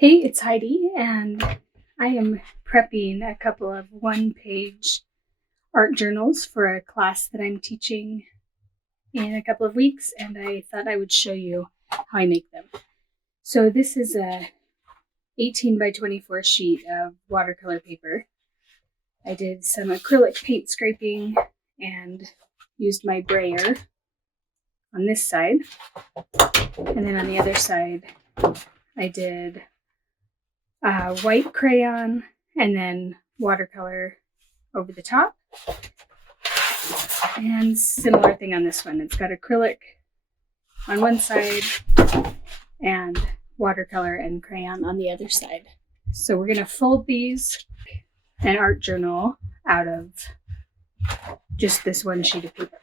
Hey, it's Heidi, and I am prepping a couple of one-page art journals for a class that I'm teaching in a couple of weeks, and I thought I would show you how I make them. So this is a 18 by 24 sheet of watercolor paper. I did some acrylic paint scraping and used my brayer on this side, and then on the other side I did white crayon and then watercolor over the top. And similar thing on this one. It's got acrylic on one side and watercolor and crayon on the other side. So we're going to fold these an art journal out of just this one sheet of paper.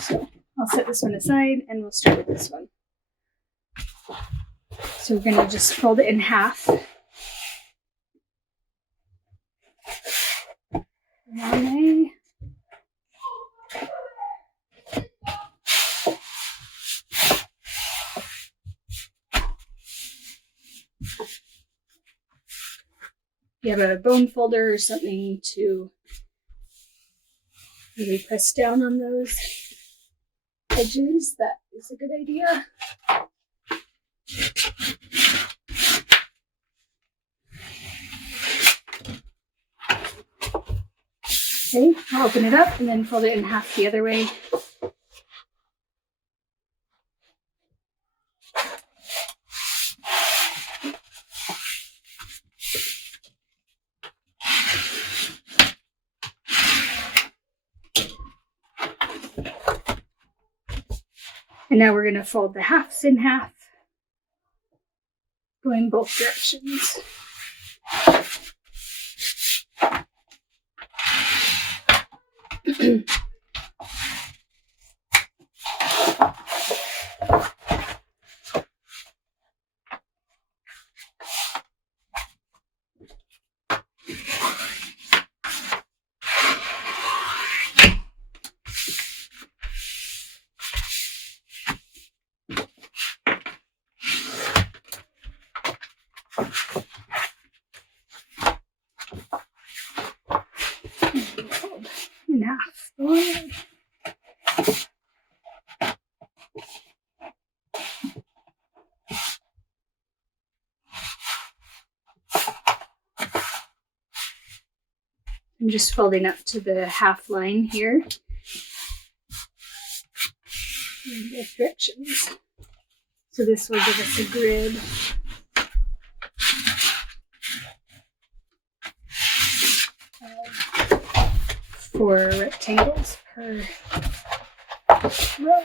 So I'll set this one aside and we'll start with this one. So we're going to just fold it in half. One you have a bone folder or something to really press down on those edges, that is a good idea. Okay, I'll open it up and then fold it in half the other way. And now we're going to fold the halves in half, going both directions. In half. I'm just folding up to the half line here in both directions. So this will give us a grid. Four rectangles per row.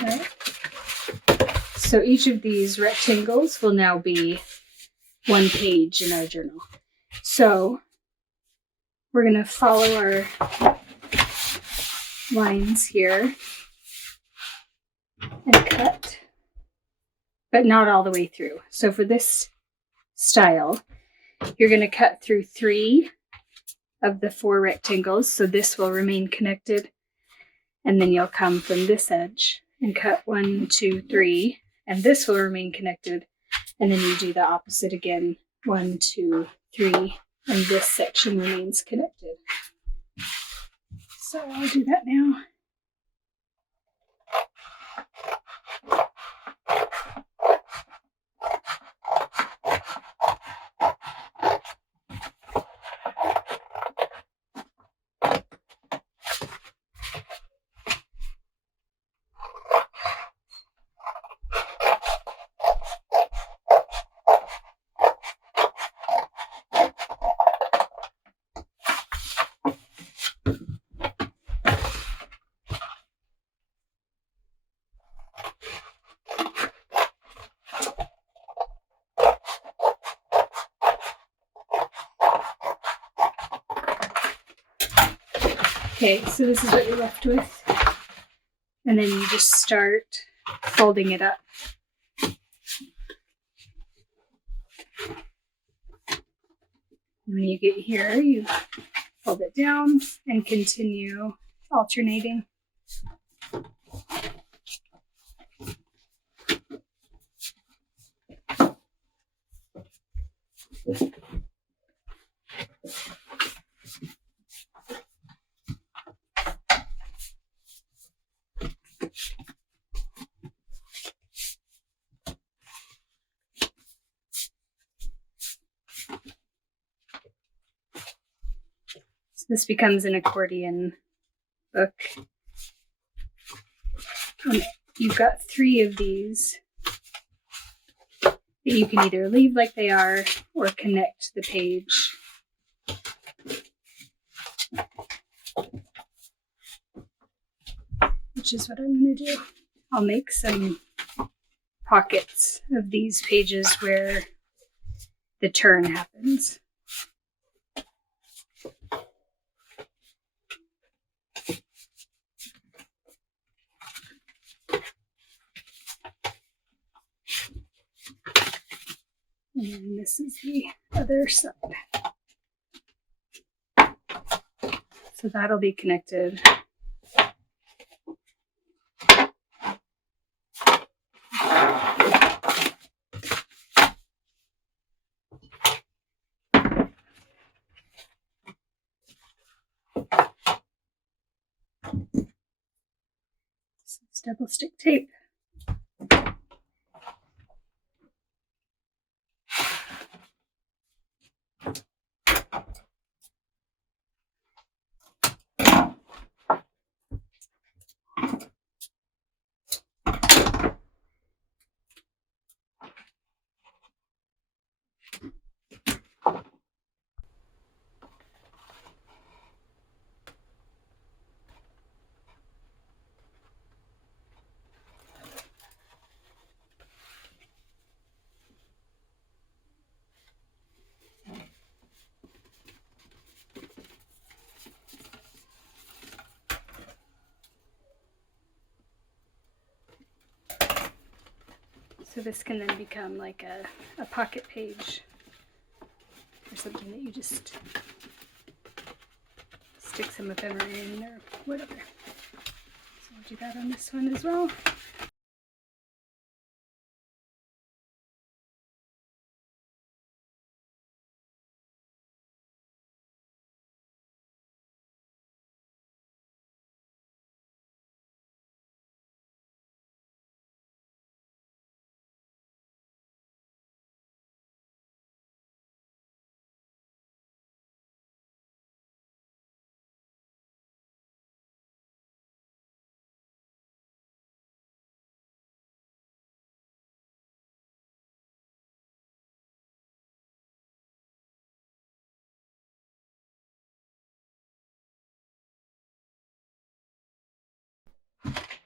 Okay. So each of these rectangles will now be one page in our journal. So we're going to follow our lines here and cut, but not all the way through. So for this style, you're going to cut through 3 of the 4 rectangles. So this will remain connected. And then you'll come from this edge and cut 1, 2, 3. And this will remain connected. And then you do the opposite again. 1, 2, 3. And this section remains connected. So I'll do that now. Okay, so this is what you're left with. And then you just start folding it up. When you get here, you fold it down and continue alternating. So this becomes an accordion book. And you've got 3 of these that you can either leave like they are or connect the page. Which is what I'm going to do. I'll make some pockets of these pages where the turn happens. And this is the other side. So that'll be connected. This is double stick tape. So this can then become like a pocket page or something that you just stick some ephemera in or whatever. So I'll do that on this one as well.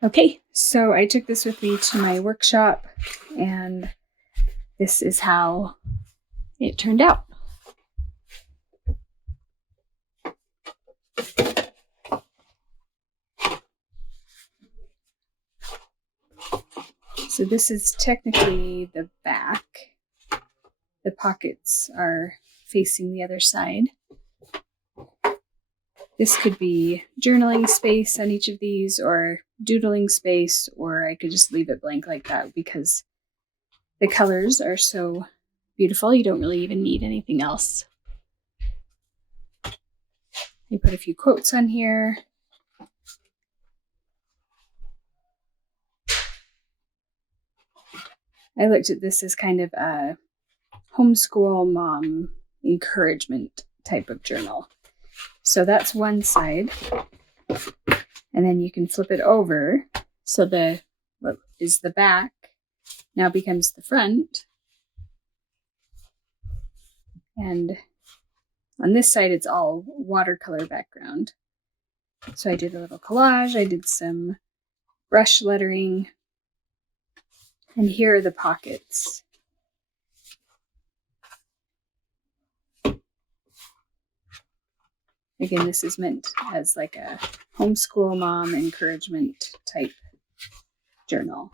Okay, so I took this with me to my workshop, and this is how it turned out. So this is technically the back. The pockets are facing the other side. This could be journaling space on each of these, or doodling space, or I could just leave it blank like that because the colors are so beautiful. You don't really even need anything else. I put a few quotes on here. I looked at this as kind of a homeschool mom encouragement type of journal. So that's one side. And then you can flip it over. So what is the back now becomes the front. And on this side, it's all watercolor background. So I did a little collage. I did some brush lettering. And here are the pockets. Again, this is meant as like a homeschool mom encouragement type journal,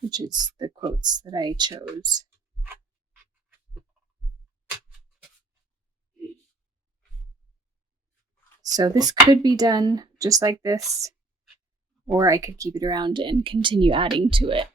which is the quotes that I chose. So this could be done just like this, or I could keep it around and continue adding to it.